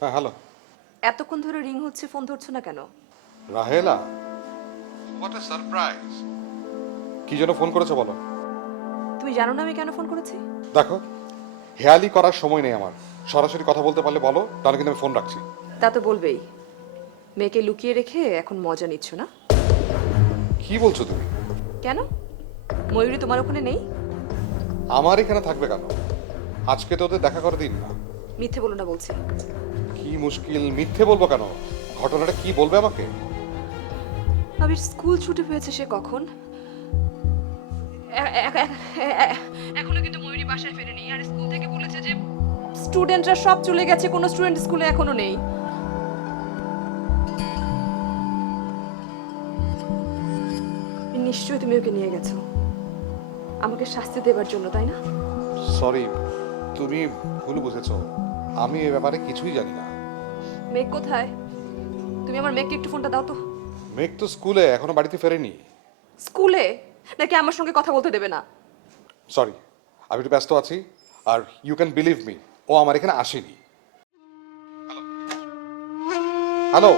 হ্যাঁ, হ্যালো। এতক্ষণ ধরে রিং হচ্ছে, ফোন ধরছো না কেন? Rahela, what a surprise. কি জন্য ফোন করেছো বলো? তুমি জানো না আমি কেন ফোন করেছি? দেখো, হেয়ালি করার সময় নেই আমার। সরাসরি কথা বলতে পারলে বলো, তাহলে কিন্তু আমি ফোন রাখছি। তা তো বলবেই। মেয়েকে লুকিয়ে রেখে এখন মজা নিচ্ছ না? কি বলছো তুমি? কেন? ময়ূরী তোমার ওখানে নেই? আমার এখানে থাকবে কেন? আজকে তো ওদের দেখা করে দিন না। মিথ্যে বলো না বলছি। কি মুশকিল, মিথ্যে বলবো কেন? ঘটনাটা কি বলবে আমাকে? আবির স্কুল ছুটি হয়েছে সে কখন? এখনো কিন্তু ময়ূরী বাসায় ফেরেনি, আর স্কুল থেকে বলেছে যে স্টুডেন্টরা সব চলে গেছে, কোনো স্টুডেন্ট স্কুলে এখনো নেই। নিশ্চয়ই তুমি ওকে নিয়ে গেছো আমাকে শাস্তি দেবার জন্য, তাই না? সরি, তুমি ভুল বুঝেছো। আমি এ ব্যাপারে কিছুই জানি না। মেঘ কোথায়? তুমি আমার মেঘকে একটু ফোনটা দাও তো। মেঘ তো স্কুলে, এখনো বাড়িতে ফেরেনি। স্কুলে? নাকি আমার সঙ্গে কথা বলতে দেবে না? সরি, আমি একটু ব্যস্ত আছি। আর ইউ ক্যান বিলিভ মি, ও আমার এখানে আসেনি। হ্যালো।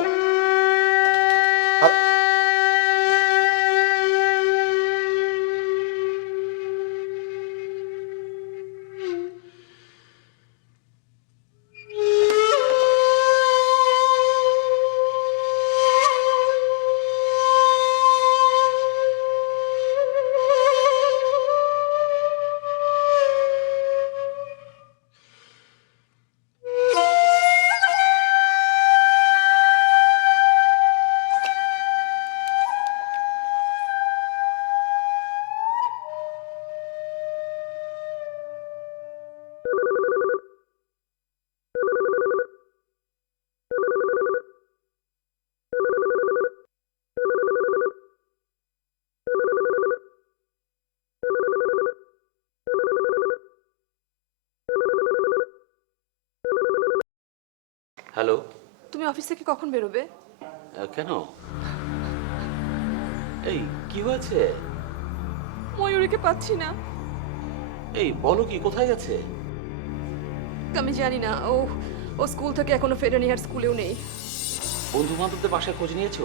হ্যালো। তুমি অফিস থেকে কখন বেরোবে? কেন? এই কি হয়েছে? ময়ূরীকে পাচ্ছি না। এই বলো, কি কোথায় গেছে? আমি জানি না, ও ও স্কুল থেকে এখনো ফেরেনি, আর স্কুলেও নেই। বন্ধু বান্ধবদের বাসায় খোঁজ নিয়েছো?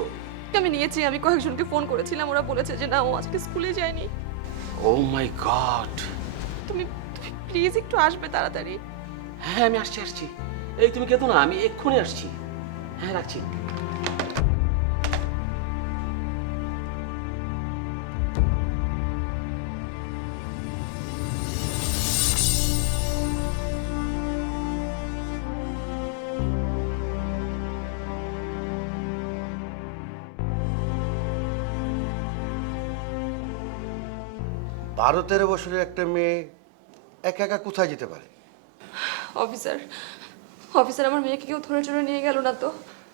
আমি নিয়েছি, আমি কয়েকজনকে ফোন করেছিলাম, ওরা বলেছে যে না, ও আজকে স্কুলে যায়নি। ও মাই গড। তুমি তুমি প্লিজ একটু আসবে তাড়াতাড়ি। হ্যাঁ, আমি আসছি। এই তুমি কেতো না, আমি এক্ষুনি আসছি। হ্যাঁ, রাখছি। বারো তেরো বছরের একটা মেয়ে একা একা কোথায় যেতে পারে? অফিসার, অফিসার, আমার মেয়েকে কেউ ধরে চড়ে নিয়ে গেল না তো?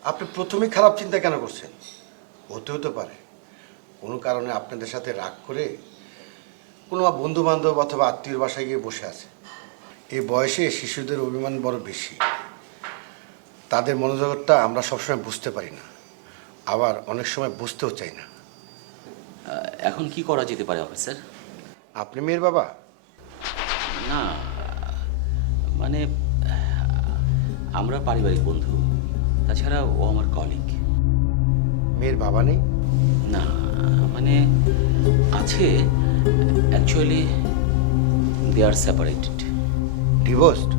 আপনি প্রথমেই খারাপ চিন্তা কেন করছেন? হতে পারে কোনো কারণে আপনাদের সাথে রাগ করে কোনো বন্ধু বান্ধব অথবা আত্মীয়র বাসায় গিয়ে বসে আছে। এই বয়সে শিশুদের অভিমান বড় বেশি। তাদের মনোজগৎটা আমরা সবসময় বুঝতে পারি না, আবার অনেক সময় বুঝতেও চাই না। এখন কি করা যেতে পারে অফিসার? আপনি মেয়ের বাবা? না, মানে আমরা পারিবারিক বন্ধু। তাছাড়া ও আমার কলিগ। মেয়ের বাবা নেই? না, মানে আছে, actually they are separated. Divorced?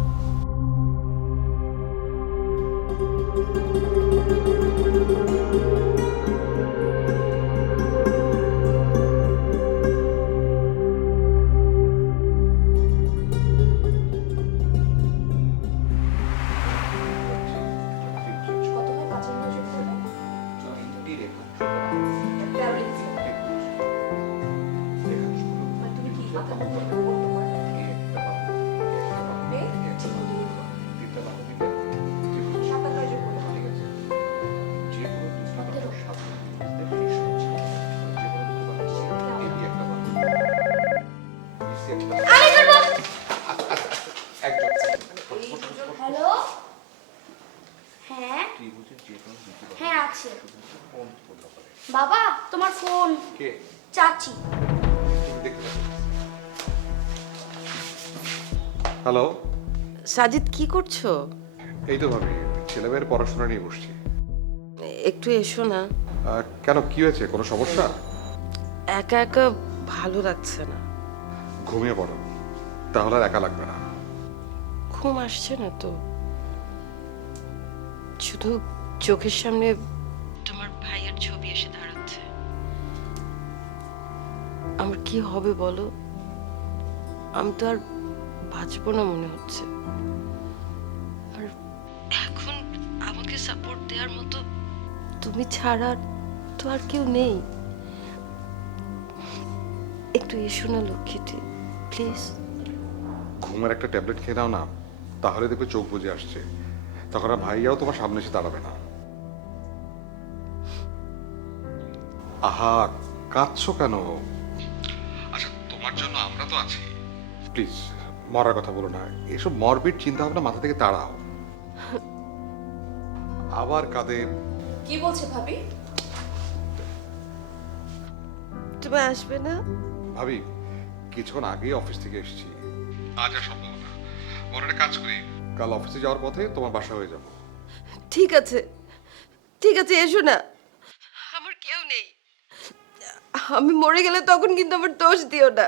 Hello, হ্যাঁ হ্যাঁ আছে। বাবা, তোমার ফোন। কে? চাচি। হ্যালো। সাজিদ, কি করছো? এই তো ভাবি, ছেলেমেয়ের পড়াশোনা নিয়ে বসছি। একটু এসো না। কেন, কি হয়েছে? কোনো সমস্যা? একা একা ভালো লাগছে না। ঘুমিয়ে পড়ো, তাহলে আর একা লাগবে না। ঘুম আসছে না তো, শুধু চোখের সামনে তোমার ভাইয়ের ছবি এসে দাঁড়াচ্ছে। আমার কি হবে বলো? আমি তো আর বাঁচবো না মনে হচ্ছে। আর এখন আমাকে সাপোর্ট দেওয়ার মতো তুমি ছাড়া তো আর কেউ নেই। একটু এসো না লক্ষ্মীটি, প্লিজ। ঘুমের একটা ট্যাবলেট খেয়ে নাও না, তাহলে দেখবে চোখ বুজে আসছে। তখন আর ভাইয়াও তোমার সামনে এসে দাঁড়াবে না। আহা, কাঁদছো কেন? আচ্ছা, তোমার জন্য আমরা তো আছি। প্লিজ মরার কথা বলো না, এসব মরবিড চিন্তা ভাবনা মাথা থেকে তাড়াও। আবার কাঁদে। কি বলছে ভাবি? তুমি আসবে না? ভাবি, কিছুক্ষণ আগেই অফিস থেকে এসেছি, আজ আর সম্ভব না। বড় একটা কাজ করি, কাল অফিসে যাওয়ার পথে তোমার বাসা হয়ে যাবো। ঠিক আছে, ঠিক আছে, এসো না। আমার কেউ নেই, আমি মরে গেলে তখন কিন্তু আমার দোষ দিও না।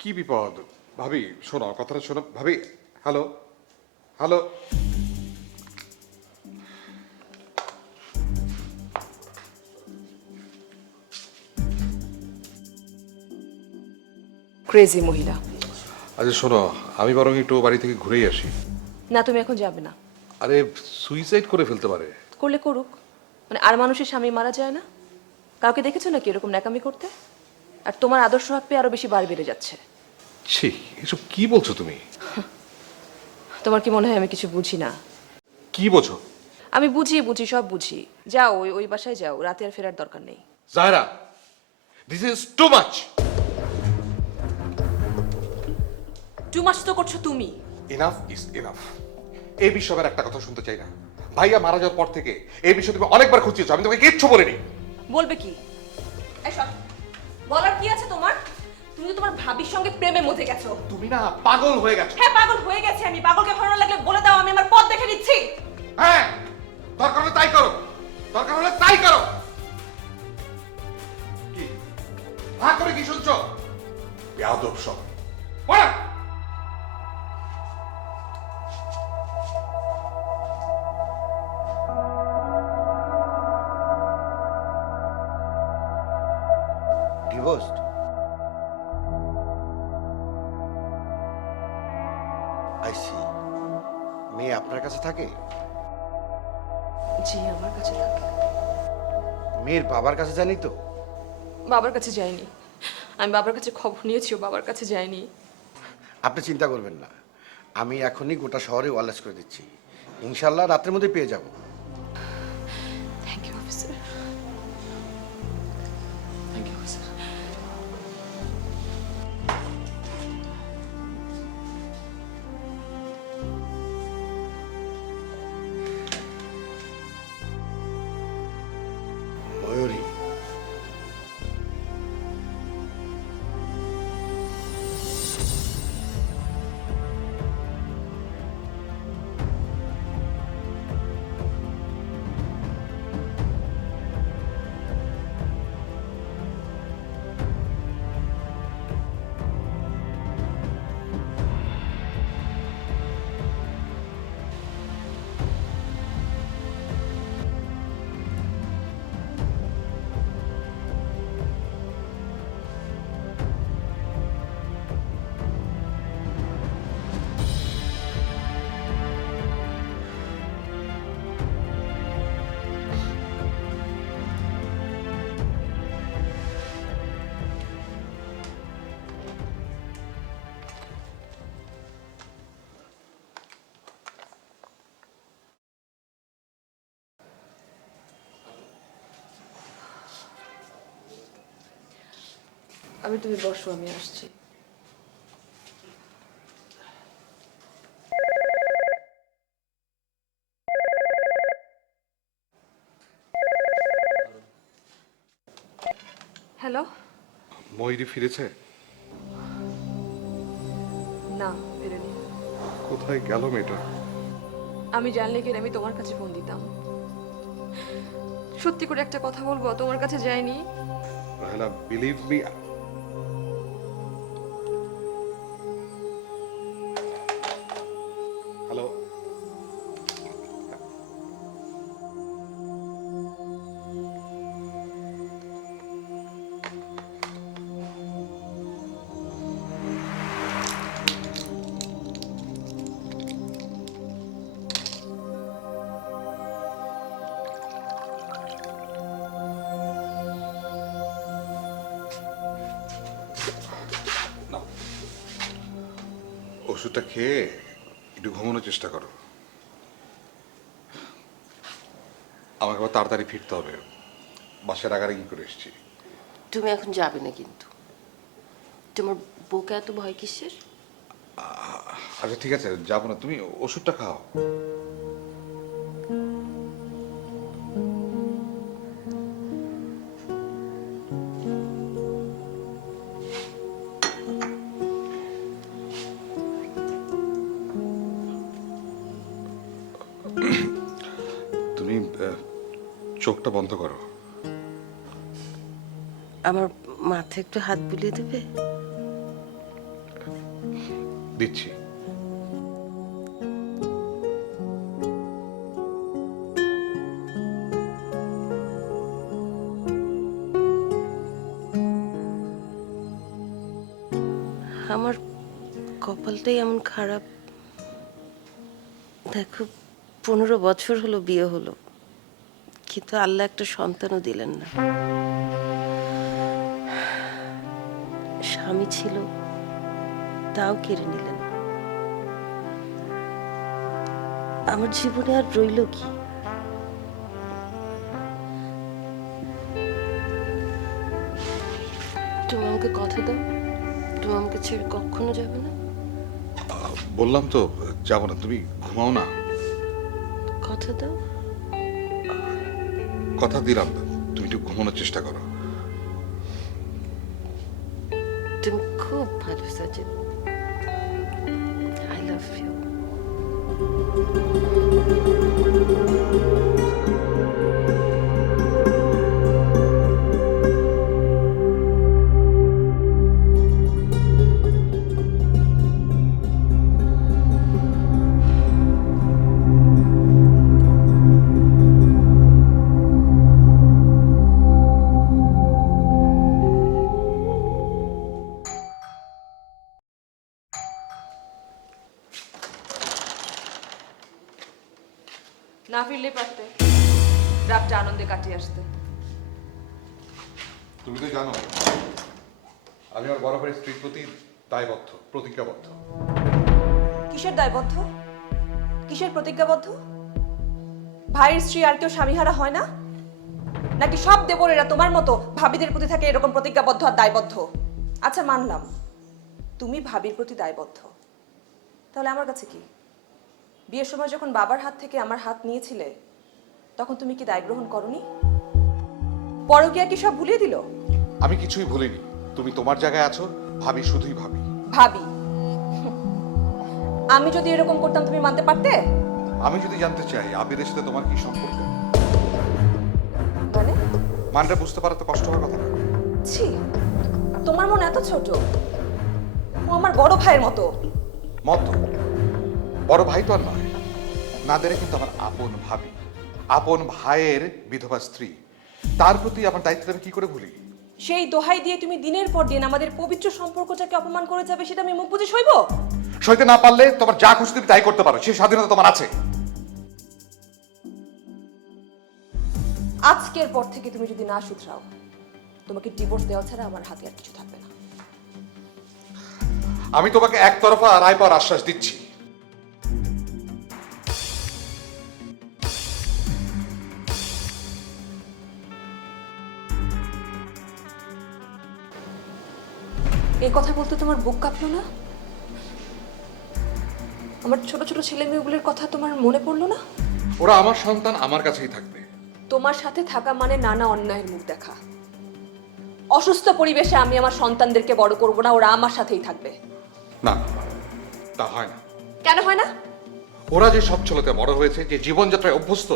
কি বিপদ? ভাবি শোনো, কথাটা শোনো ভাবি। Hello, hello. ক্রেজি মহিলা। আচ্ছা শোনো, আমি বরং একটু বাড়ি থেকে ঘুরেই আসি। না, তুমি এখন যাবে না। আরে সুইসাইড করে ফেলতে পারে। করলে করুক, মানে আর মানুষের স্বামী মারা যায় না? কাউকে দেখেছো নাকি এরকম ন্যাকামি করতে? আর তোমার আদর্শ হাত পেয়ে আরো বেশি বার বেড়ে যাচ্ছে। ছি, এসব কি বলছো তুমি? তোমার কি মনে হয় আমি কিছু বুঝি না? কি বোঝো? আমি বুঝি, সব বুঝি। যাও, ওই ওই বাসায় যাও, রাতে আর ফেরার দরকার নেই। Zahra, this is too much. Too much তো করছো তুমি। Enough is enough. এই বিষয়ে আর একটা কথা শুনতে চাই না। ভাইয়া মারা যাওয়ার পর থেকে এই বিষয়ে তুমি অনেকবার খুঁজছিছো, আমি তোমাকে কিচ্ছু বলিনি। বলবে কি? এসব বলার কি আছে তোমার? তুমি তো তোমার ভাবির সঙ্গে প্রেমে মজে গেছো। তুমি না পাগল হয়ে গেছো। হ্যাঁ, পাগল হয়ে গেছে আমি। পাগলকে ভালো না লাগলে বলে দাও, আমি আমার পথ দেখে নিচ্ছি। হ্যাঁ, দরকার হলে তাই করো, দরকার হলে তাই করো। কি হ্যাঁ করে কি শুনছো? বেয়াদব সব। পড়া। ডিভোর্সড? I see. মেয়ে আপনার কাছে থাকে? জি, আমার কাছে থাকে। মেয়ের বাবার কাছে জানি তো? বাবার কাছে যায়নি। আমি বাবার কাছে খবর নিয়েছিও, বাবার কাছে যায়নি। আপনি চিন্তা করবেন না, আমি এখনই গোটা শহরে ওয়ারলেস করে দিচ্ছি। ইনশাল্লাহ রাতের মধ্যে পেয়ে যাব। Thank you officer. Thank you officer. Mayuri, তুমি বসো, আমি আসছি। হ্যালো। ময়ূরী ফিরেছে? না, ফেরেনি। কোথায় গেল মেয়েটা? আমি জানলে কি আমি তোমার কাছে ফোন দিতাম। সত্যি করে একটা কথা বলবো, তোমার কাছে যাইনি। Rahela, believe me. হ্যালো। ওষুধটা খেয়ে একটু ঘুমানোর চেষ্টা করো। আমাকে আবার তাড়াতাড়ি ফিরতে হবে, বাসায় রাগারাগি করে এসেছি। তুমি এখন যাবে না কিন্তু। তোমার বউকে এত ভয় কিসের? আচ্ছা ঠিক আছে, যাবো না, তুমি ওষুধটা খাও। তুমি চোখটা বন্ধ করো। আমার মাথায় একটু হাত বুলিয়ে দেবে? দিচ্ছি। আমার কপালটাই এমন খারাপ। দেখো, 15 বছর হলো বিয়ে হলো, কিন্তু আল্লাহ একটা সন্তানও দিলেন না। স্বামী ছিল, তাও কেড়ে নিলেন। আমার জীবনে আর রইল কি? তুমি আমাকে কথা দাও, তুমি আমাকে ছেড়ে কখনো যাবে না। বললাম তো যাবো না, তুমি ঘুমাও না। কথা দাও। কথা দিলাম, তুমি একটু ঘুমানোর চেষ্টা করো। তুমি খুব ভালো সাজিদ। I love you. না ফিরলে পারতে, রাতটা আনন্দে কাটিয়ে আসতে। তুমি তো জানো আমি আমার বড় ভাইয়ের স্ত্রীর প্রতি দায়বদ্ধ, প্রতিজ্ঞাবদ্ধ। কিসের দায়বদ্ধ? কিসের প্রতিজ্ঞাবদ্ধ? ভাইয়ের স্ত্রী আর কেউ স্বামীহারা হয় না? নাকি সব দেবরেরা তোমার মতো ভাবিদের প্রতি থাকে এরকম প্রতিজ্ঞাবদ্ধ আর দায়বদ্ধ? আচ্ছা মানলাম তুমি ভাবির প্রতি দায়বদ্ধ, তাহলে আমার কাছে কি? বিয়ের সময় যখন বাবার হাত থেকে আমার হাত নিয়েছিলে, তখন তুমি কি দায় গ্রহণ করনি? পরকীয়া কি সব ভুলিয়ে দিল? আমি কিছুই ভুলিনি। তুমি তোমার জায়গায় আছো, ভাবি শুধুই ভাবি। ভাবি? আমি যদি এরকম করতাম তুমি মানতে পারতে? আমি যদি জানতে চাই আবিরের সাথে তোমার কি সম্পর্ক, মানে মানটা বুঝতে পারা তো কষ্ট হওয়ার কথা না। ছি, তোমার মন এত ছোট। ও আমার বড় ভাইয়ের মতো। মত বড় ভাই তো আর নয়, নাদেরা কিন্তু আমার আপন ভাবি, আপন ভাইয়ের বিধবা স্ত্রী। তার প্রতি আমার দায়িত্বটা আমি কি করে ভুলি? সেই দোহাই দিয়ে তুমি দিনের পর দিন আমাদের পবিত্র সম্পর্কটাকে অপমান করে যাবে, সেটা আমি মুখ বুঝে সইব? সইতে না পারলে তোমার যা খুশি তুমি তাই করতে পারো, সেই স্বাধীনতা তোমার আছে। আজকের পর থেকে তুমি যদি না শুধরাও, তোমাকে ডিভোর্স দেওয়া ছাড়া আমার হাতে আর কিছু থাকবে না। আমি তোমাকে একতরফা রায় পাওয়ার আশ্বাস দিচ্ছি। এই কথা বলতে তোমার বুক কাঁপলো না? আমার ছোট ছোট ছেলে মেয়েগুলোর কথা তোমার মনে পড়লো না? ওরা আমার সন্তান, আমার কাছেই থাকবে। তোমার সাথে থাকা মানে নানা অন্যায়ের মুখ দেখা। অসুস্থ পরিবেশে আমি আমার সন্তানদেরকে বড় করব না, ওরা আমার সাথেই থাকবে। না, তা হয় না। কেন হয় না? ওরা যে সচ্ছলতে বড় হয়েছে, যে জীবনযাত্রায় অভ্যস্ত,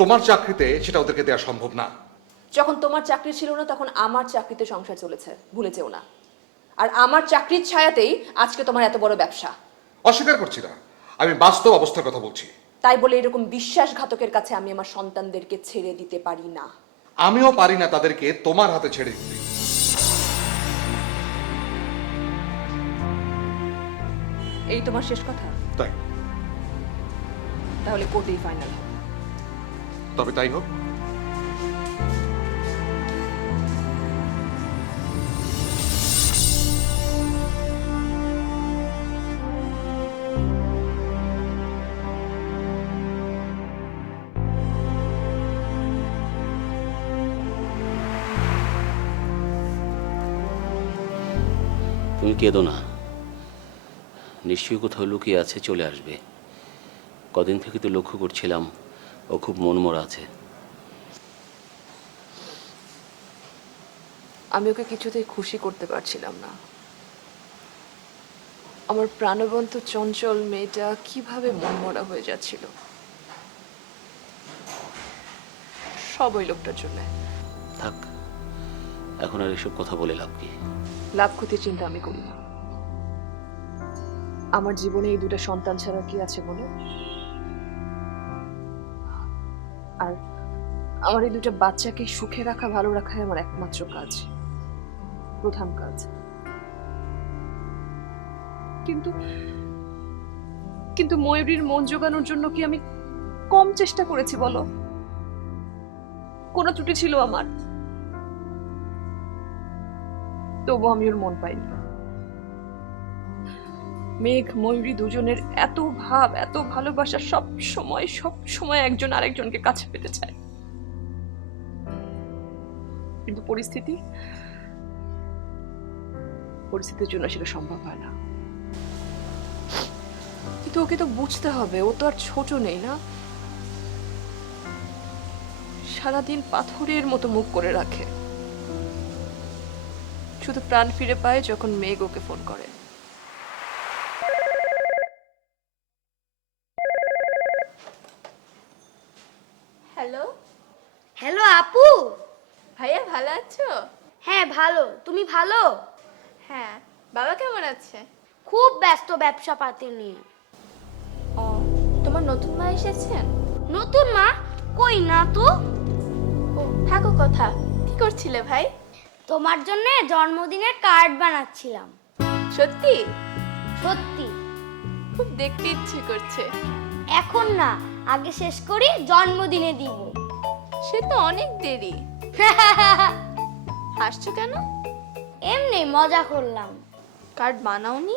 তোমার চাকরিতে সেটা ওদেরকে দেওয়া সম্ভব না। যখন তোমার চাকরি ছিল না তখন আমার চাকরিতে সংসার চলেছে, ভুলে যেও না। আর আমার চাকরির ছায়াতেই আজকে তোমার এত বড় ব্যবসা। অস্বীকার করছি না, আমি বাস্তব অবস্থার কথা বলছি। তাই বলে এরকম বিশ্বাসঘাতকের কাছে আমি আমার সন্তানদেরকে ছেড়ে দিতে পারি না। আমিও পারি না তাদেরকে তোমার হাতে ছেড়ে দিতে। এই তোমার শেষ কথা? তাই, তাহলে কোর্টেই ফাইনাল হবে। তবে তাই হোক। তুমি কেঁদো না, নিশ্চয়ই কোথাও লুকিয়ে আছে, চলে আসবে। কদিন থেকে তো লক্ষ্য করছিলাম ও খুব মনমরা আছে। আমি ওকে কিছুতেই খুশি করতে পারছিলাম না। আমার প্রাণবন্ত চঞ্চল মেয়েটা কিভাবে মনমরা হয়ে যাচ্ছিল, সব ওই লোকটার জন্য। থাক, এখন আর এসব কথা বলে লাভ কি? লাভ ক্ষতির চিন্তা আমি করি না। আমার জীবনে এই দুটো সন্তান ছাড়া কি আছে বলো? আর আমার এই দুটো বাচ্চাকে সুখে রাখা, ভালো রাখাই আমার একমাত্র কাজ, প্রধান কাজ। কিন্তু কিন্তু ময়ূরীর মন জোগানোর জন্য কি আমি কম চেষ্টা করেছি বলো? কোনো ত্রুটি ছিল আমার? তবু আমি ওর মন পাইনি। মেঘ ময়ূরী দুজনের এত ভাব, এত ভালোবাসা, সব সময় একজন আরেকজনকে কাছে পেতে চায়। কিন্তু পরিস্থিতির জন্য সেটা সম্ভব হয় না। কিন্তু ওকে তো বুঝতে হবে, ও তো আর ছোট নেই না। সারাদিন পাথরের মতো মুখ করে রাখে, শুধু প্রাণ ফিরে পায় যখন মেঘ ওকে ফোন করে। হ্যালো হ্যালো আপু। ভাইয়া, ভালো আছো? হ্যাঁ ভালো, তুমি ভালো? হ্যাঁ। বাবা কেমন আছে? খুব ব্যস্ত ব্যবসা পাতি নিয়ে। ও, তোমার নতুন মা এসেছেন? নতুন মা? কই না তো। ও, থাকো কথা। কি করছিলে ভাই? তোমার জন্য জন্মদিনের কার্ড বানাচ্ছিলাম। সত্যি? সত্যি। খুব দেখতে ইচ্ছে করছে। এখন না, আগে শেষ করি, জন্মদিনে দিব। সে তো অনেক দেরি। হাসছো কেন? এমনি মজা করলাম। কার্ড বানাওনি?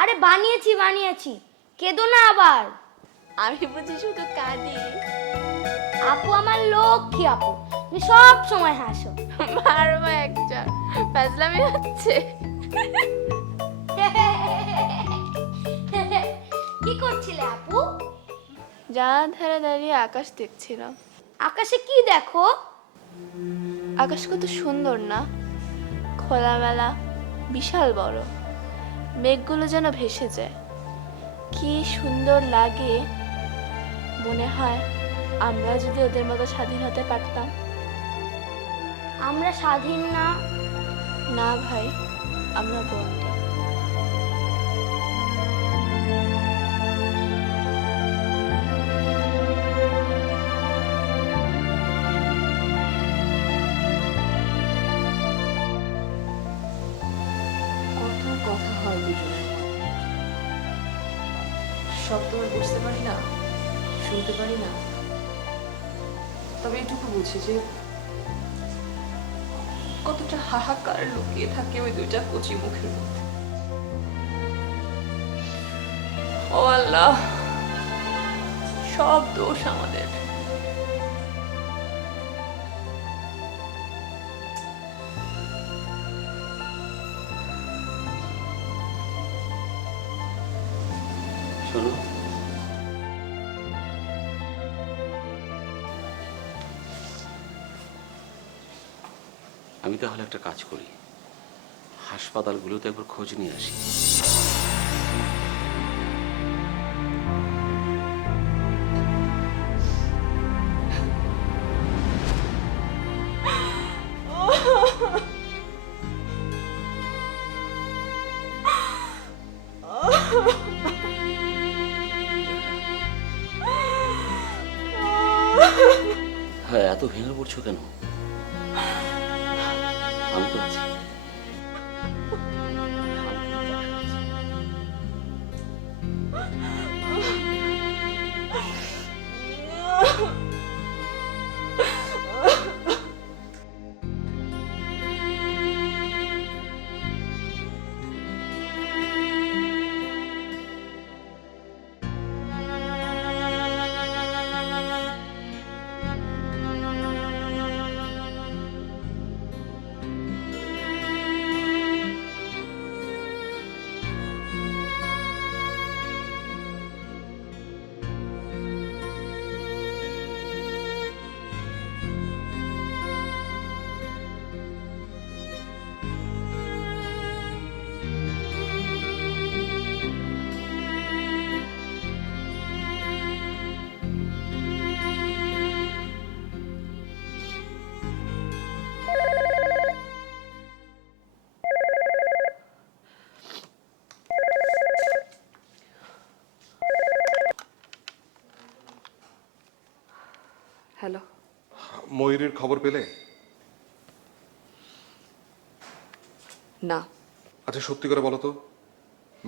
আরে বানিয়েছি, কেঁদো না আবার। আমি বুঝি শুধু কাঁদি। আপু আমার লক্ষ্মী আপু, তুমি সব সময় হাসো। মারবা একটা, ফাজলামি হচ্ছে। কি করছিলে আপু? জানালার ধারে দাঁড়িয়ে আকাশ দেখছিলাম। আকাশে কি দেখো? আকাশ কত সুন্দর না? খোলামেলা, বিশাল বড়। মেঘগুলো যেন ভেসে যায়, কি সুন্দর লাগে। মনে হয় আমরা যদি ওদের মতো স্বাধীন হতে পারতাম। আমরা স্বাধীন না। না ভাই, আমরা বন্দি। কত কথা হয় দুজনের মধ্যে, সব তো আর বুঝতে পারি না, শুনতে পারি না। তবে এটুকু বুঝি যে কতটা হাহাকার লুকিয়ে থাকে ওই দুইটা কচি মুখের মধ্যে। ও আল্লাহ, সব দোষ আমাদের। শোনো, আমি তাহলে একটা কাজ করি, হাসপাতালগুলোতে একবার খোঁজ নিয়ে আসি। হ্যাঁ, এত ভেঙে পড়ছো কেন? আমি তো আছি। হ্যালো। ময়ূরীর খবর পেলে? না। আচ্ছা সত্যি করে বলো তো,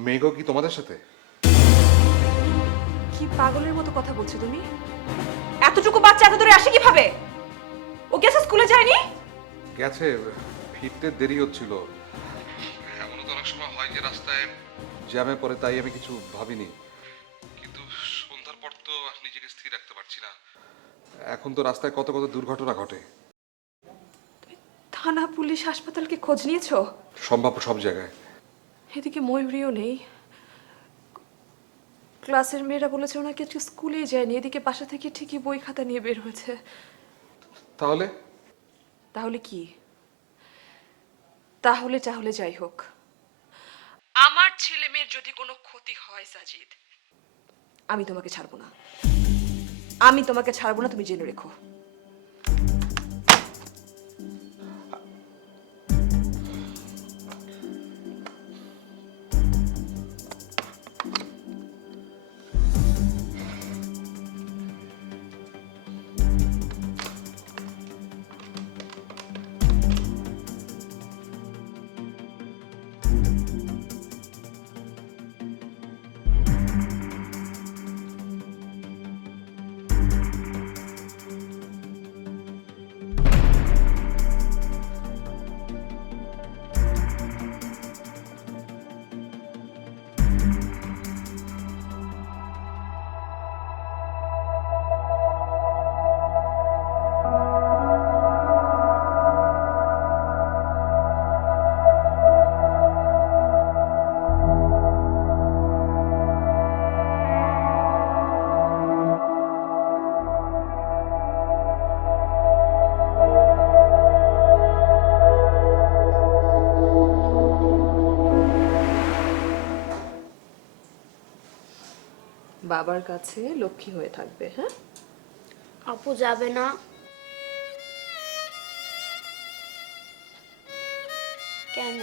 মেঘও কি তোমাদের সাথে? কি পাগলের মতো কথা বলছো তুমি? এতটুকু বাচ্চা এত দূরে আসে কিভাবে? ও গেছে স্কুলে যায়নি? গেছে, ফিরতে দেরি হচ্ছিল। এমনও তো অনেক সময় হয় যে রাস্তায় জ্যামে পড়ে, তাই আমি কিছু ভাবিনি। কিন্তু সন্ধ্যার পর তো নিজেকে স্থির রাখতে পারছি না। এখন তো রাস্তায় কত কত দুর্ঘটনা ঘটে। থানা, পুলিশ, হাসপাতালকে খোঁজ নিয়েছো? সম্ভাব্য সব জায়গায়। এদিকে ময়ূরীও নেই। ক্লাসের মেয়েরা বলেছে ওনাকে আজকে স্কুলেই যায়নি, এদিকে বাসা থেকে ঠিকই বই খাতা নিয়ে বের হয়েছে। তাহলে তাহলে কি? তাহলে যাই হোক, আমার ছেলে মেয়ের যদি কোনো ক্ষতি হয় সাজিদ, আমি তোমাকে ছাড়বো না। আমি তোমাকে ছাড়বো না, তুমি জেনে রেখো। বাবার কাছে লক্ষ্মী হয়ে থাকবে, হ্যাঁ? আপু যাবে না? কেন?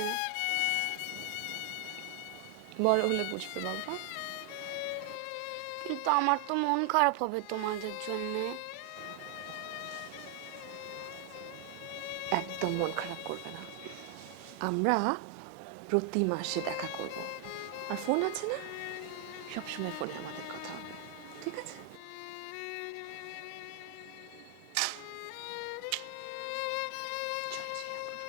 বড় হলে বুঝবে বাবা। কিন্তু আমার তো মন খারাপ হবে তোমাদের জন্যে। একদম মন খারাপ করবে না। আমরা প্রতি মাসে দেখা করব, আর ফোন আছে না, সবসময় ফোনে আমাদের কথা হবে, ঠিক আছে? চলো জিয়া করো।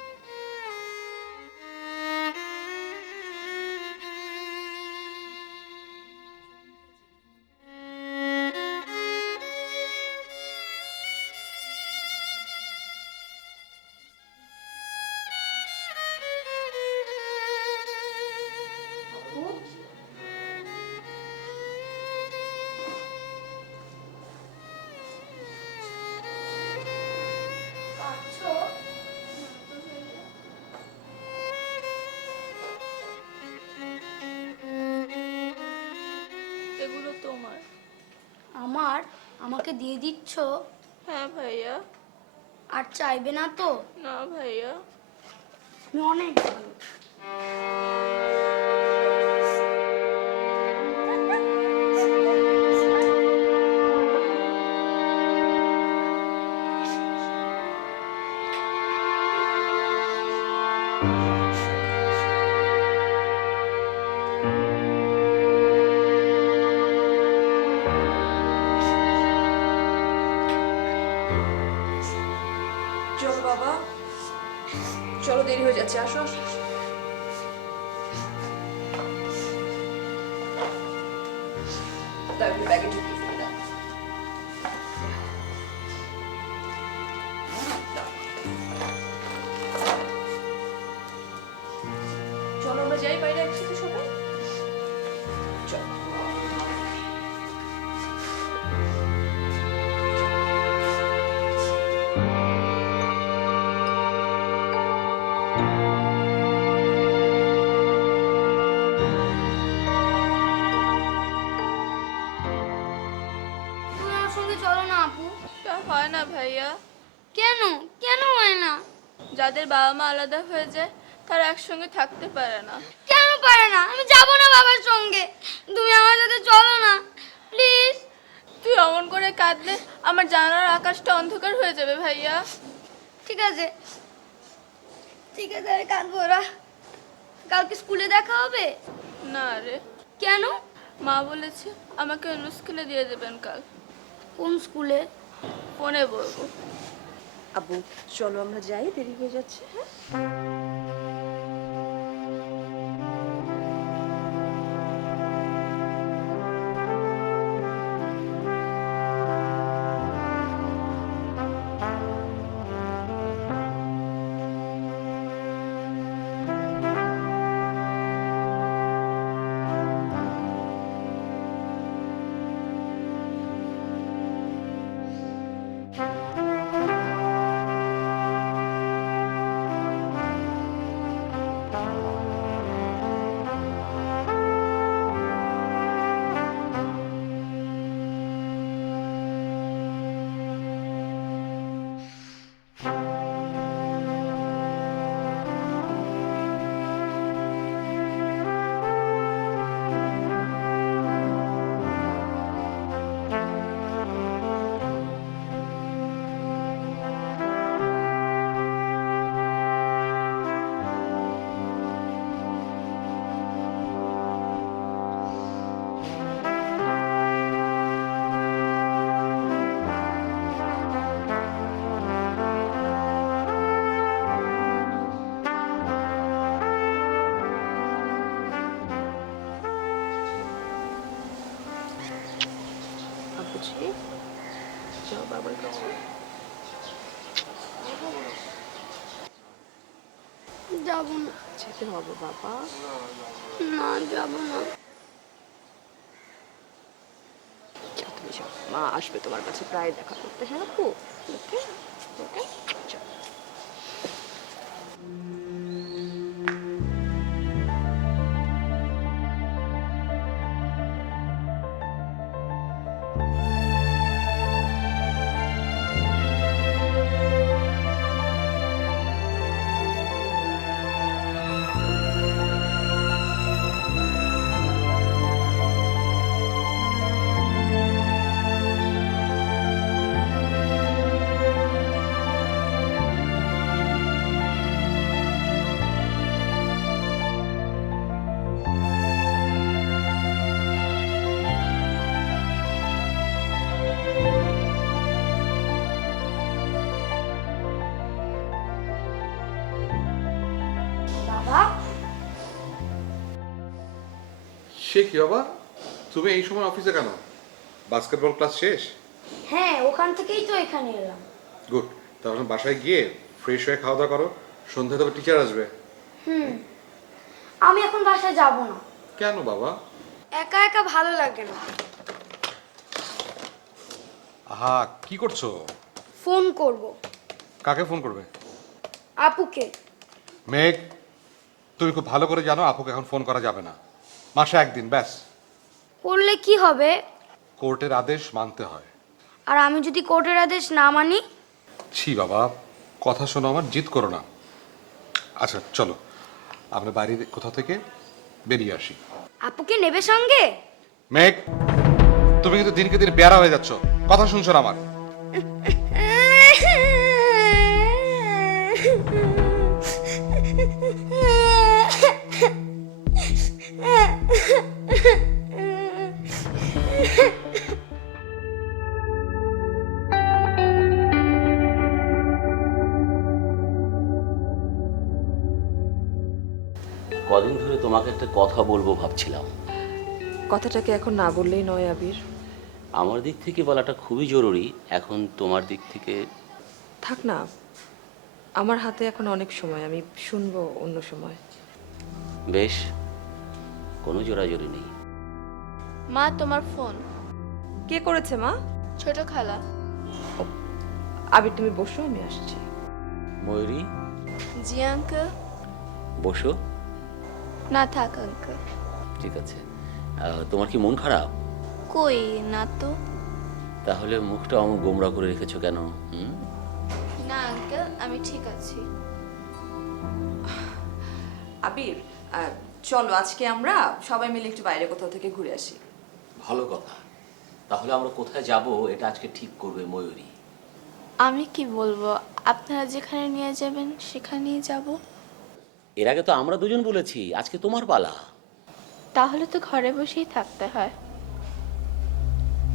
এগুলো তোমার। আমার? আমাকে দিয়ে দিচ্ছ? হ্যাঁ ভাইয়া। আর চাইবে না তো? না ভাইয়া। তুমি অনেক ভালো। চলো, দেরি হয়ে যাচ্ছে, আসো আসো আসো। দাও, একটু ব্যাগে ঢুকিয়ে ফেলে দাও। চলো আমরা যাই বাইরে একসাথে সবাই। চলো। তুমি আমার সঙ্গে চলো না আপু। তা হয় না ভাইয়া। কেন কেন হয় না? যাদের বাবা মা আলাদা হয়ে যায় তারা একসঙ্গে থাকতে পারে না। কেন পারে না? আমি যাব না বাবার সঙ্গে, তুমি আমার সাথে চলো না প্লিজ। তুই অমন করে কাঁদলে আমার জানালার আকাশটা অন্ধকার হয়ে যাবে ভাইয়া। ঠিক আছে ঠিক আছে, আরে কাঁদবো না। কালকে স্কুলে দেখা হবে? না রে, কেন? মা বলেছে আমাকে অন্য স্কুলে দিয়ে দেবেন কাল। কোন স্কুলে? ফোনে বলবো। আব্বু চলো আমরা যাই, দেরি হয়ে যাচ্ছে। হ্যাঁ আব্বুজি, যাও বাবার কাছে। যাব না। যেতে হবে বাবা। না যাব না। যাও তুমি যাও, মা আসবে তোমার কাছে প্রায় দেখা করতে। হ্যাঁ আপু, ওকে ওকে চল। বাবা, সে কি বাবা, তুমি এই সময় অফিসে কেন? বাস্কেটবল ক্লাস শেষ? হ্যাঁ ওখান থেকেই তো এখানে এলাম। গুড, তাহলে বাসায় গিয়ে ফ্রেশ হয়ে খাওয়া দাওয়া করো, সন্ধ্যায় তবে টিচার আসবে। আমি এখন বাসায় যাব না। কেন বাবা? একা একা ভালো লাগে না। আহা, কি করছো? ফোন করব। কাকে ফোন করবে? আপুকে। মেঘ, তুমি খুব ভালো করে জানো আপুকে এখন ফোন করা যাবে না, মাসে একদিন ব্যাস। করলে কি হবে? কোর্টের আদেশ মানতে হয়। আর আমি যদি কোর্টের আদেশ না মানি? ছি বাবা, কথা শোনো আমার, জিদ করো না। আচ্ছা চলো আমরা বাইরে কোথাও থেকে বেরিয়ে আসি। আপুকে নেবে সঙ্গে? মেঘ, তুমি কিন্তু দিনকে দিন বেয়ারা হয়ে যাচ্ছ, কথা শুনছো না আমার। কথা বলবো ভাবছিলাম। কথাটাকে এখন না বললেই নয় আবির। আমার দিক থেকে বলাটা খুবই জরুরি, এখন তোমার দিক থেকে। থাক না, আমার হাতে এখন অনেক সময়, আমি শুনবো অন্য সময়। বেশ, কোনো জোরাজোরি নেই। মা তোমার ফোন। কে করেছে মা? ছোট খালা। আবির তুমি বসো, আমি আসছি। ময়ূরী, জি আঙ্কেল। বসো। না থাক আঙ্কেল। ঠিক আছে। তোমার কি মন খারাপ? কই না তো। তাহলে মুখটা আমার গোমড়া করে রেখেছো কেন? হুম? না আঙ্কেল, আমি ঠিক আছি। আবির, চলো আজকে আমরা সবাই মিলে একটু বাইরে কোথাও থেকে ঘুরে আসি। ভালো কথা। তাহলে আমরা কোথায় যাব এটা আজকে ঠিক করবে ময়ূরী। আমি কি বলবো, আপনারা যেখানে নিয়ে যাবেন সেখানেই যাব। এর আগে তো আমরা দুজন বলেছি, আজকে তোমার পালা। তাহলে তো ঘরে বসেই থাকতে হয়।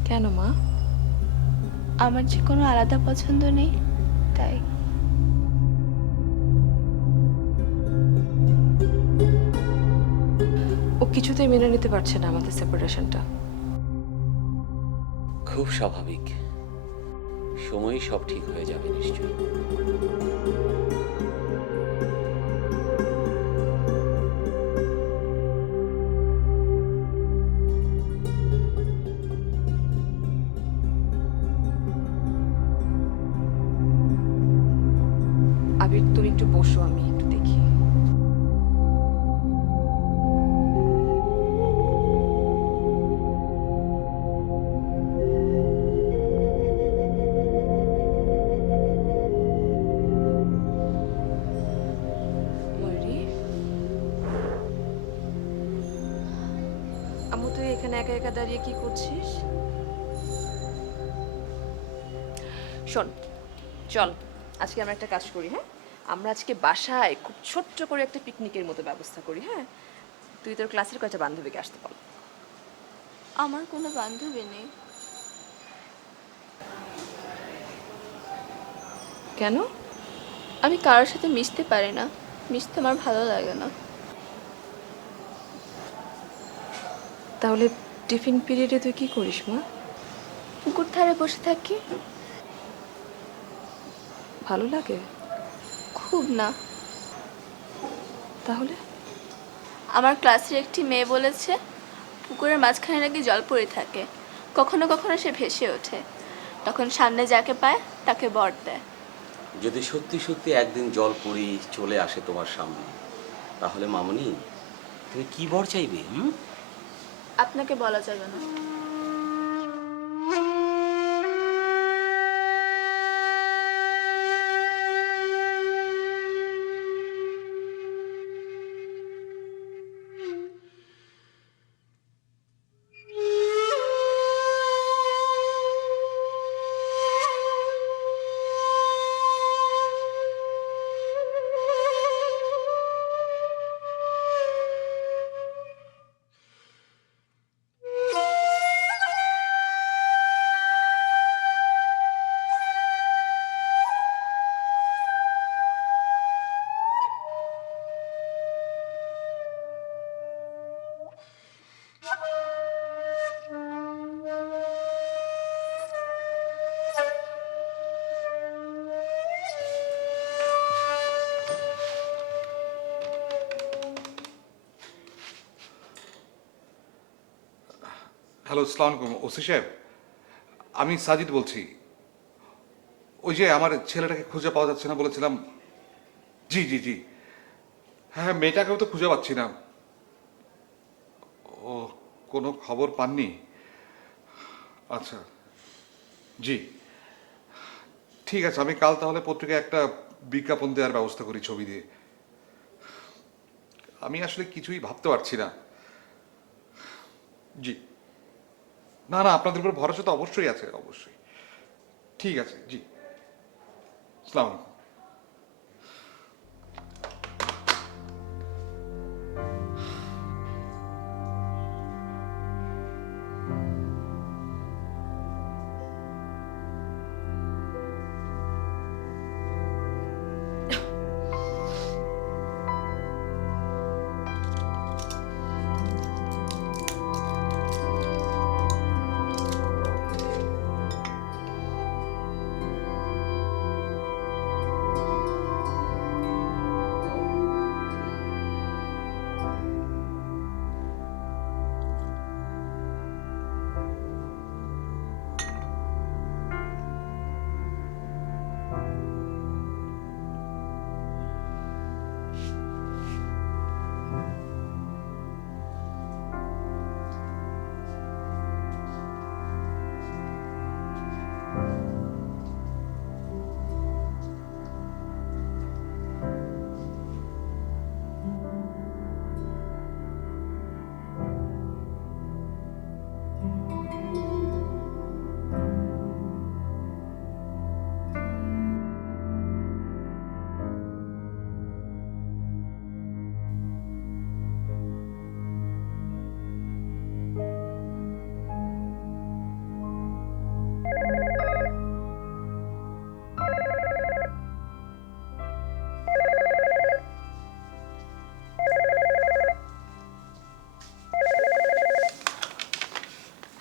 কেন মা? আমার যে কোনো আলাদা পছন্দ নেই, তাই। ও কিছুতেই মেনে নিতে পারছে না আমাদের সেপারেশনটা। খুব স্বাভাবিক, সময়ই সব ঠিক হয়ে যাবে নিশ্চয়ই। আবির তুমি একটু বসো, আমি একটু দেখি। ময়ূরী, আম্মু তুই এখানে একা একা দাঁড়িয়ে কি করছিস? শোন, চল আজকে আমরা একটা কাজ করি। হ্যাঁ, আমরা আজকে বাসায় খুব ছোট্ট করে একটা পিকনিকের মতো ব্যবস্থা করি। হ্যাঁ, তুই তোর ক্লাসের কয়েকটা বান্ধবীকে আসতে বল। আমার কোনো বান্ধবী নেই। কেন? আমি কারোর সাথে মিশতে পারি না, মিশতে আমার ভালো লাগে না। তাহলে টিফিন পিরিয়ডে তুই কি করিস মা? পুকুর ধারে বসে থাকি। ভালো লাগে? খুব না। তাহলে আমার ক্লাসের একটি মেয়ে বলেছে পুকুরের মাঝখানে নাকি জল পড়ে থাকে, কখনো কখনো সে ভেসে ওঠে, তখন সামনে যাকে পায় তাকে বর দেয়। যদি সত্যি সত্যি একদিন জলপুরি চলে আসে তোমার সামনে, তাহলে মামনি তুমি কি বর চাইবে? আপনাকে বলা যাবে না। হ্যালো, আসসালামু আলাইকুম ওসি সাহেব। আমি সাজিদ বলছি। ওই যে আমার ছেলেটাকে খুঁজে পাওয়া যাচ্ছে না বলেছিলাম। জি জি জি, হ্যাঁ মেয়েটাকেও তো খুঁজে পাচ্ছি না। ও, কোনো খবর পাননি? আচ্ছা, জি ঠিক আছে, আমি কাল তাহলে পত্রিকায় একটা বিজ্ঞাপন দেওয়ার ব্যবস্থা করি ছবি দিয়ে। আমি আসলে কিছুই ভাবতে পারছি না। জি, না না, আপনাদের উপর ভরসা তো অবশ্যই আছে, অবশ্যই। ঠিক আছে, জি, আসসালামু আলাইকুম।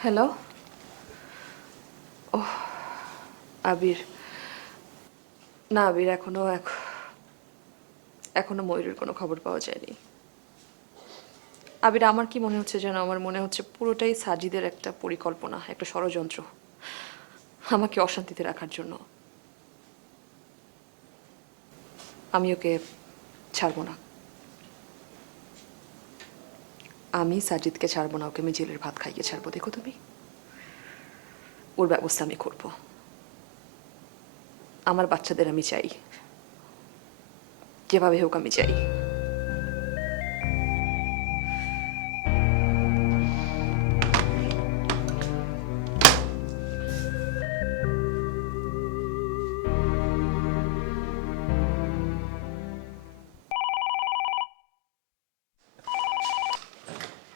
হ্যালো। ও আবির, না আবির, এখনো ময়ূরের কোনো খবর পাওয়া যায়নি। আবির, আমার কি মনে হচ্ছে যেন, আমার মনে হচ্ছে পুরোটাই সাজিদের একটা পরিকল্পনা, একটা ষড়যন্ত্র আমাকে অশান্তিতে রাখার জন্য। আমি ওকে ছাড়বো না, আমি সাজিদকে ছাড়বো না, ওকে আমি জেলের ভাত খাইয়ে ছাড়বো। দেখো তুমি, ওর ব্যবস্থা আমি করব। আমার বাচ্চাদের আমি চাই, যেভাবে হোক আমি চাই।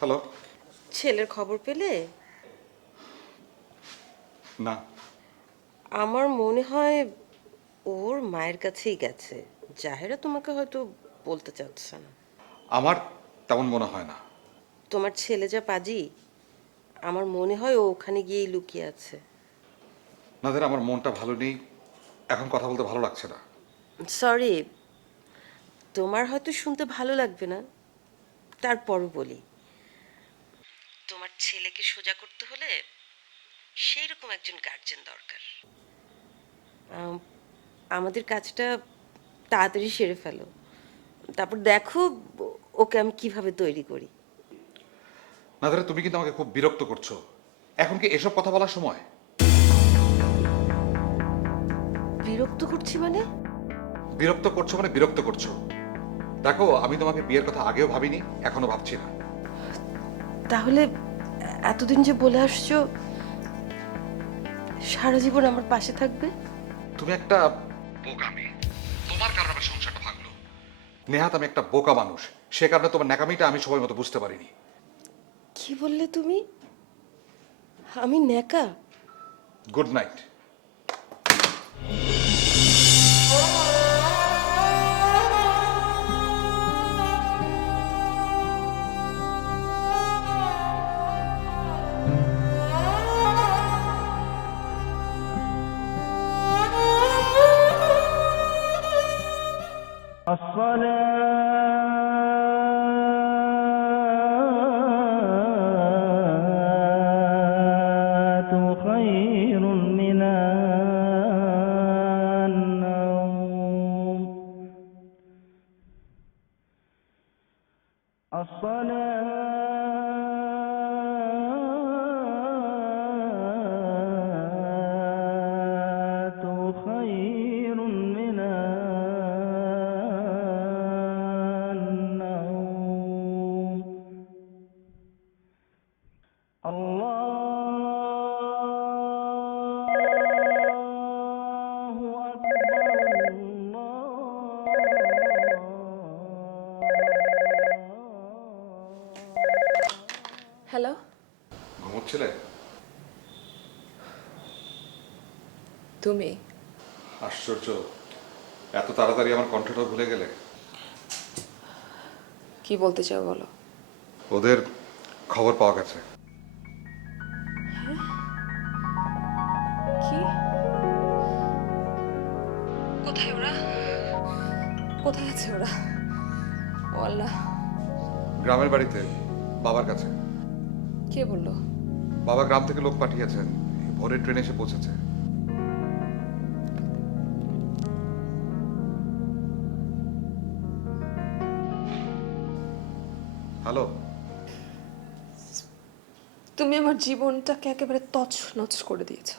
হ্যালো। ছেলের খবর পেলে? না, আমার মনে হয় ওর মায়ের কাছেই গেছে। জাহেরা তোমাকে হয়তো বলতে চাচ্ছে না। আমার তেমন মনে হয় না। তোমার ছেলে যা পাজি, আমার মনে হয় ও ওখানে গিয়েই লুকিয়ে আছে। নাদের, আমার মনটা ভালো নেই, এখন কথা বলতে ভালো লাগছে না। সরি, তোমার হয়তো শুনতে ভালো লাগবে না, তারপরও বলি, তোমার ছেলেকে সোজা করতে হলে সেই রকম একজন গার্জেন দরকার। আমাদের কাজটা তাড়াতাড়ি সেরে ফেলো, তারপর দেখো ওকে আমি কিভাবে তৈরি করি। নাদের, তুমি কিন্তু আমাকে খুব বিরক্ত করছো। এখন কি এসব কথা বলার সময়? বিরক্ত করছি মানে? বিরক্ত করছো মানে বিরক্ত করছো। দেখো, আমি তোমাকে বিয়ের কথা আগেও ভাবিনি, এখনো ভাবছি না। তাহলে এতদিন যে বলে আসছো সারা জীবন আমার পাশে থাকবে? তুমি একটা বোকা মেয়ে, তোমার কারণে আমার সংসারটা ভাগলো। নেহাত আমি একটা বোকা মানুষ, সে কারণে তোমার ন্যাকামিটা আমি সময় মতো বুঝতে পারিনি। কি বললে তুমি? আমি ন্যাকা? Good night. الصلاة خير من النوم. الصلاة خير من النوم. الله أكبر. হ্যালো। ঘুমোচ্ছিলে? তুমি? আশ্চর্য, এত তাড়াতাড়ি আমার কণ্ঠটা ভুলে গেলে। কি বলতে চাও বলো। ওদের খবর পাওয়া গেছে। কি? কোথায় ওরা? কোথায় আছে ওরা? ও আল্লাহ। গ্রামের বাড়িতে, বাবার কাছে। কে বললো? বাবা গ্রাম থেকে লোক পাঠিয়েছেন, ভোরের ট্রেনে এসে পৌঁছেছে। হ্যালো। তুমি আমার জীবনটাকে একেবারে তছনছ করে দিয়েছো,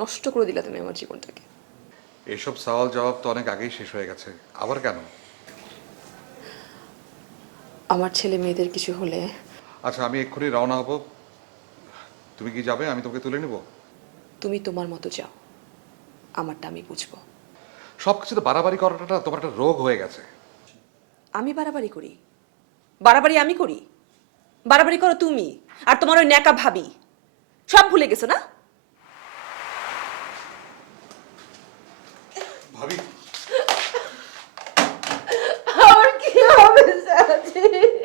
নষ্ট করে দিলা তুমি আমার জীবনটাকে। এসব সওয়াল জবাব তো অনেক আগেই শেষ হয়ে গেছে, আবার কেন? আমার ছেলে মেয়েদের কিছু হলে? আচ্ছা, আমি এক্ষুনি রওনা হব। তুমি কি যাবে? আমি তোমাকে তুলে নিব। তুমি তোমার মতো যাও, আমারটা আমি বুঝবো। সব কিছুতে বাড়াবাড়ি করাটা তোমার একটা রোগ হয়ে গেছে। আমি বাড়াবাড়ি করি? বাড়াবাড়ি আমি করি? বাড়াবাড়ি করো তুমি আর তোমার ওই ন্যাকা ভাবি। সব ভুলে গেছো না? ভাবি, আমার কি হবে?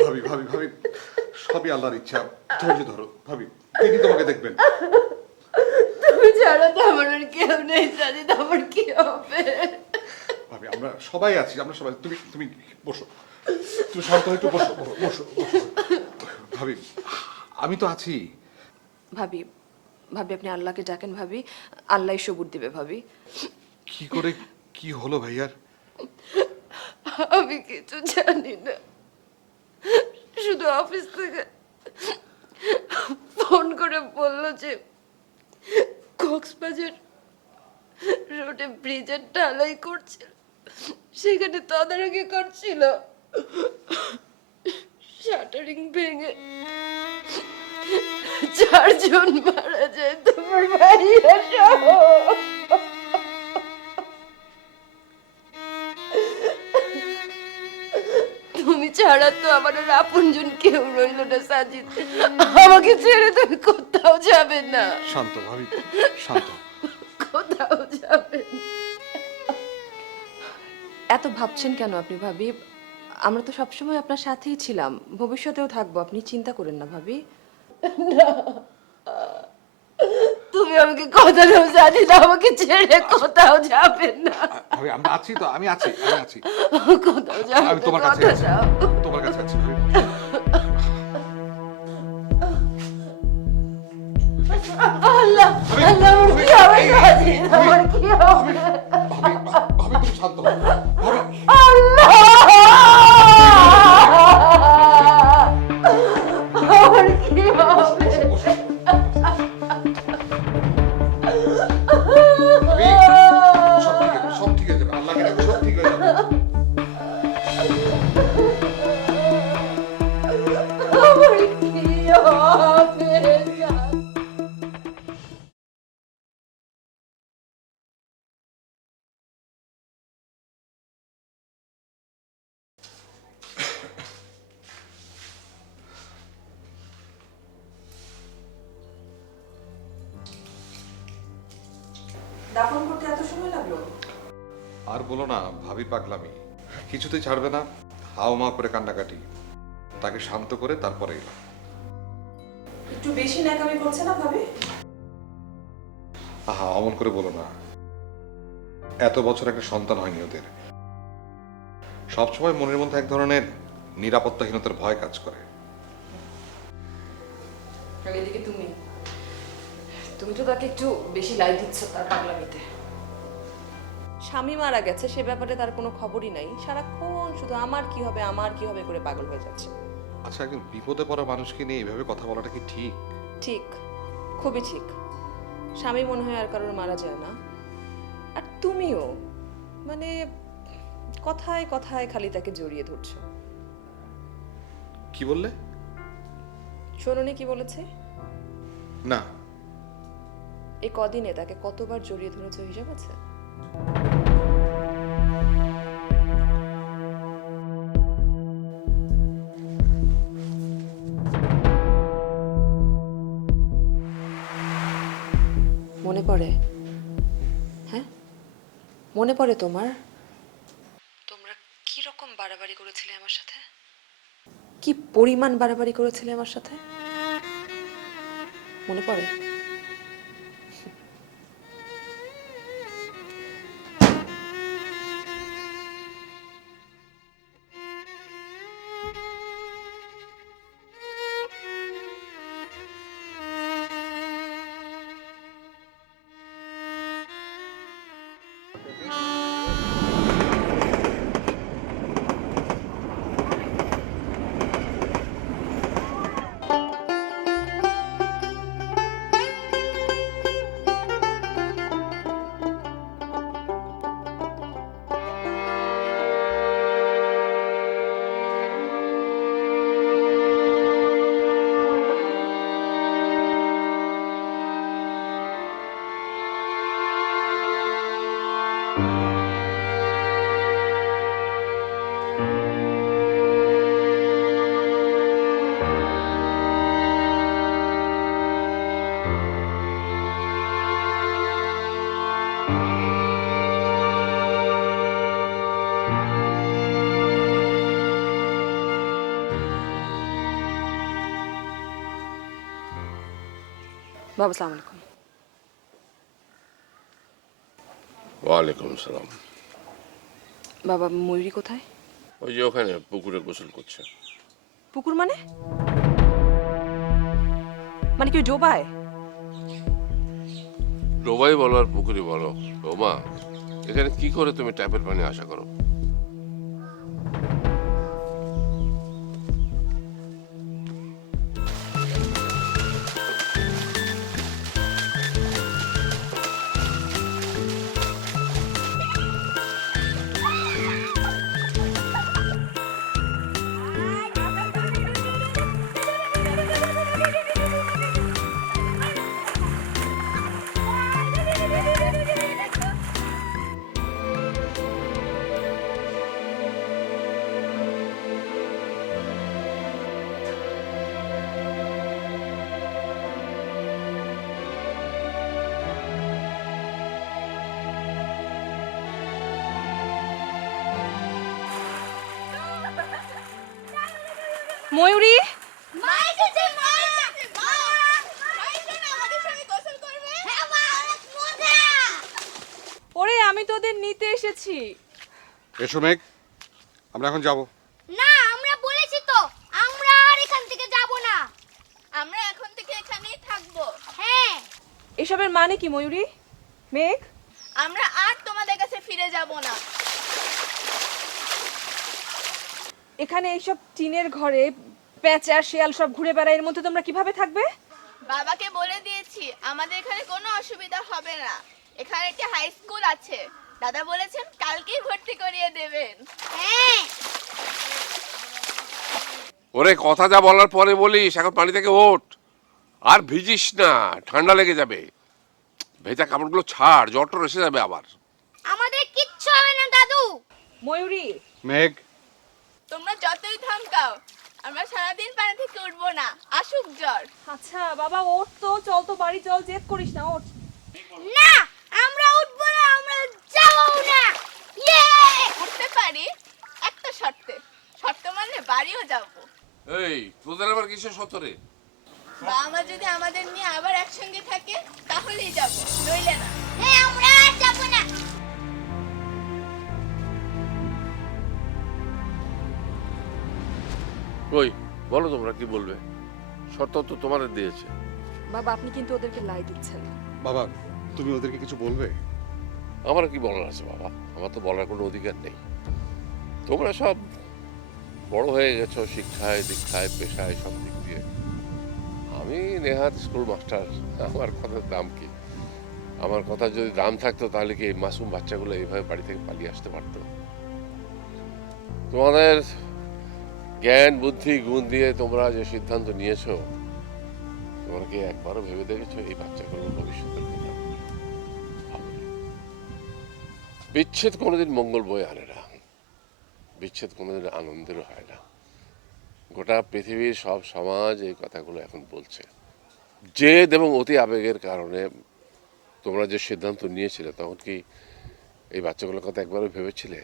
ভাবি, ভাবি, ভাবি, সবই আল্লাহর ইচ্ছা। ধৈর্য ধরো ভাবি। তিনি তোমাকে দেখবেন। তুমি ছাড়া তো আমার আর কেউ নেই, সাজিদ, আমার কি হবে? ভাবি আমরা সবাই আছি, আমরা সবাই। তুমি তুমি বসো, তুমি শান্ত হয়ে একটু বসো বসো বসো বসো। ভাবি আমি তো আছি। ভাবি, ভাবি আপনি আল্লাহকে ডাকেন ভাবি, আল্লাহ সবুর দিবে ভাবি। কি করে কি হলো ভাইয়ার? আমি কিছু জানি না, শুধু অফিস থেকে ফোন করে বললো যে কক্সবাজার রোডে ব্রিজের ঢালাই করছিল, সেখানে তদারকি করছিল, শাটারিং ভেঙে 4 জন মারা যায়, তোমার ভাইয়া সহ। তুমি ছাড়া তো আমার আর আপনজন কেউ রইল না সাজিদ, আমাকে ছেড়ে তুমি কোথাও যাবে না, শান্ত ভাবি, শান্ত। কোথাও যাবে না। এত ভাবছেন কেন আপনি ভাবি? আমরা তো সবসময় আপনার সাথেই ছিলাম, ভবিষ্যতেও থাকবো, আপনি চিন্তা করেন না ভাবি। তুমি আমাকে কথা দাও সাজিদ, আমাকে ছেড়ে কোথাও যাবে না, ভাবি আমরা আছি তো, আমি আছি, আমি আছি। কোথাও যাবে আমি না, তোমার কাছে কথা আছি, দাও। তোমার কাছে আছি ভাবি। আল্লাহ, আল্লাহ, আমার কি হবে সাজিদ, আমার কি হবে? ভাবি ভাবি তুমি শান্ত হও। ভাবি আল্লাহ, আমার কি হবে? ভাবি, সব ঠিক হয়ে যাবে, আল্লাহকে ডাকো, সব ঠিক হয়ে যাবে। আমার কি হবে? দাফন করতে এত সময় লাগলো? আর বলো না, ভাবি পাগলামি কিছুতেই ছাড়বে না, হাও মা করে কান্নাকাটি। তাকে শান্ত করে তারপরে এলাম। একটু বেশি ন্যাকামি করছে না ভাবি? আহা অমন করে বলো না, এত বছর একটা সন্তান হয়নি ওদের। সবসময় মনের মধ্যে এক ধরনের নিরাপত্তাহীনতার ভয় কাজ করে। আর এদিকে তুমি তুমি তো তাকে একটু বেশি লাই দিচ্ছ তার পাগলামিতে। স্বামী মারা গেছে, সে ব্যাপারে তার কোনো খবরই নাই, সারাক্ষণ শুধু আমার কি হবে আমার কি হবে করে পাগল হয়ে যাচ্ছে। আচ্ছা একজন বিপদে পড়া মানুষকে নিয়ে এইভাবে কথা বলাটা কি ঠিক? ঠিক, খুবই ঠিক। স্বামী মনে হয় আর কারোর মারা যায় না। আর তুমিও মানে কথায় কথায় খালি তাকে জড়িয়ে ধরছো। কি বললে? শোনোনি কি বলেছে? না। এই কদিনে তাকে কতবার জড়িয়ে ধরেছো হিসাব আছে? মনে পড়ে? হ্যাঁ মনে পড়ে তোমার? তোমরা কি রকম বাড়াবাড়ি করেছিলে আমার সাথে, কি পরিমাণ বাড়াবাড়ি করেছিলে আমার সাথে, মনে পড়ে? বাবা আসসালামু আলাইকুম। ওয়ালাইকুম সালাম। বাবা ময়ূরী কোথায়? ওই যে ওখানে পুকুরে গোসল করছে। পুকুর মানে? মানে কি ডোবায়? ডোবাই বলো আর পুকুরি বলো, বৌমা এখানে কি করে তুমি ট্যাপের পানি আশা করো? ময়ূরী, মা এসেছে, মা! মা! মা এসে না আমাদের সঙ্গে গোসল করবে? হ্যাঁ মা, অনেক মজা! ওরে আমি তোদের নিতে এসেছি। এসো মেঘ, আমরা এখন যাব। না, আমরা বলেছি তো, আমরা আর এখান থেকে যাব না। আমরা এখন থেকে এখানেই থাকবো। হ্যাঁ, এসবের মানে কি ময়ূরী? মেঘ, আমরা আর তোমাদের কাছে ফিরে যাব না। এখানে এইসব টিনের ঘরে পেঁচা শিয়াল সব ঘুরে বেড়ায়, এর মধ্যে তোমরা কিভাবে থাকবে? বাবাকে বলে দিয়েছি আমাদের এখানে কোনো অসুবিধা হবে না। এখানে একটা হাই স্কুল আছে, দাদা বলেছেন কালকেই ভর্তি করিয়ে দেবেন। হ্যাঁ, ওরে কথা যা বলার পরে বলিস, এখন পানি থেকে ওঠ আর ভিজিস না, ঠান্ডা লেগে যাবে। ভেজা কাপড়গুলো ছাড়, জ্বরটা এসে যাবে আবার। আমাদের কিচ্ছু হবে না দাদু। ময়ূরী, মেঘ, তোমরা যতই ধমকাও, আমরা সারাদিন পানি থেকে উঠবো না, আসুক জ্বর। আচ্ছা বাবা ওঠ তো, চল তো বাড়ি চল, জেদ করিস না, ওঠ। না, আমরা উঠবো না, আমরা যাবো না। ইয়ে! উঠতে পারি একটা শর্তে, শর্ত মানলে বাড়িও যাবো। এই তোদের আবার কিসের সতরে? বাবা যদি আমাদের নিয়ে আবার একসঙ্গে থাকে তাহলেই যাব, নইলে না। হ্যাঁ, আমরা আর যাব না। ওই বলো তোমরা কি বলবে? শর্ত তো তোমাদের দিয়েছে। বাবা আপনি কিন্তু ওদেরকে লাই দিচ্ছেন। বাবা তুমি ওদেরকে কিছু বলবে? আমার কি বলার আছে বাবা? আমার তো বলার কোনো অধিকার নেই। তোমরা সব বড় হয়ে গেছো শিক্ষায়, দীক্ষায়, পেশায়, সব দিক দিয়ে। আমি নেহাত স্কুল মাস্টার, আমার কথার দাম কি? আমার কথা যদি দাম থাকতো তাহলে কি এই মাসুম বাচ্চাগুলো এইভাবে বাড়ি থেকে পালিয়ে আসতে পারতো? তোমাদের জ্ঞান বুদ্ধি গুণ দিয়ে তোমরা যে সিদ্ধান্ত নিয়েছো, তোমরা কি একবারও ভেবে দেখেছো এই বাচ্চাগুলোর ভবিষ্যতের কথা? ভাবনি। বিচ্ছেদ কোনোদিন মঙ্গল বয়ে আনে না, বিচ্ছেদ কোনোদিন আনন্দেরও হয় না। গোটা পৃথিবীর সব সমাজ এই কথাগুলো এখন বলছে। জেদ এবং অতি আবেগের কারণে তোমরা যে সিদ্ধান্ত নিয়েছিলে, তখন কি এই বাচ্চাগুলোর কথা একবারও ভেবেছিলে?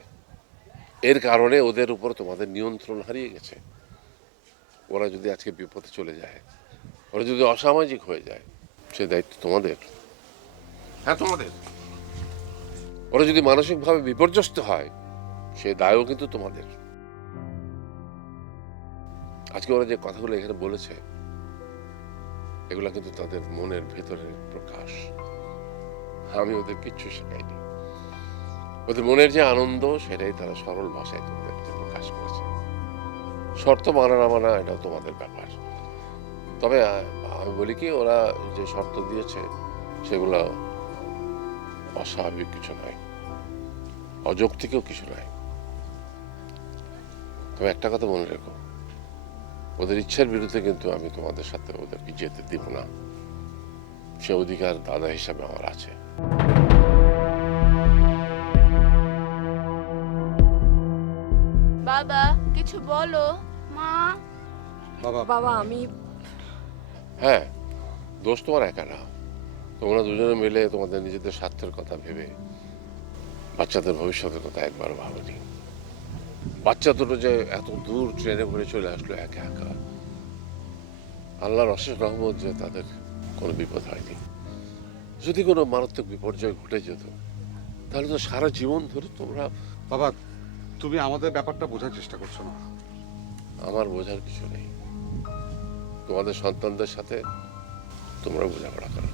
এর কারণে ওদের উপর তোমাদের নিয়ন্ত্রণ হারিয়ে গেছে। ওরা যদি আজকে বিপদে চলে যায়, ওরা যদি অসামাজিক হয়ে যায়, সে দায়িত্ব তোমাদের। হ্যাঁ তোমাদের। ওরা যদি মানসিকভাবে বিপর্যস্ত হয়, সে দায়ও কিন্তু তোমাদের। আজকে ওরা যে কথাগুলো এখানে বলেছে, এগুলা কিন্তু তাদের মনের ভেতরের প্রকাশ। আমি ওদের কিচ্ছু শেখাইনি। ওদের মনের যে আনন্দ, সেটাই তারা সরল ভাষায় তোমাদের প্রকাশ করেছে। শর্ত মানা না মানা এটাও তোমাদের ব্যাপার। তবে আমি বলি কি, ওরা যে শর্ত দিয়েছে সেগুলো অস্বাভাবিক কিছু নয়, অযৌক্তিকও কিছু নয়। তবে একটা কথা মনে রেখো, ওদের ইচ্ছার বিরুদ্ধে কিন্তু আমি তোমাদের সাথে ওদেরকে যেতে দিব না। সে অধিকার দাদা হিসাবে আমার আছে। বাবা কিছু বলো। মা, বাবা বাবা আমি হ্যাঁ, দোষ তোমার একা না। তোমরা দুজনে মিলে তোমাদের নিজেদের স্বার্থের কথা ভেবে বাচ্চাদের ভবিষ্যতের কথা একবারও ভাবনি। বাচ্চা দুটো যে এত দূর ট্রেনে করে চলে আসলো একা একা, আল্লাহর অশেষ রহমত যে তাদের কোনো বিপদ হয়নি। যদি কোনো মারাত্মক বিপর্যয় ঘটে যেত তাহলে তো সারা জীবন ধরে তোমরা। বাবা, তুমি আমাদের ব্যাপারটা বোঝার চেষ্টা করছো না। আমার বোঝার কিছু নেই, তোমাদের সন্তানদের সাথে তোমরা বোঝাপড়া করো।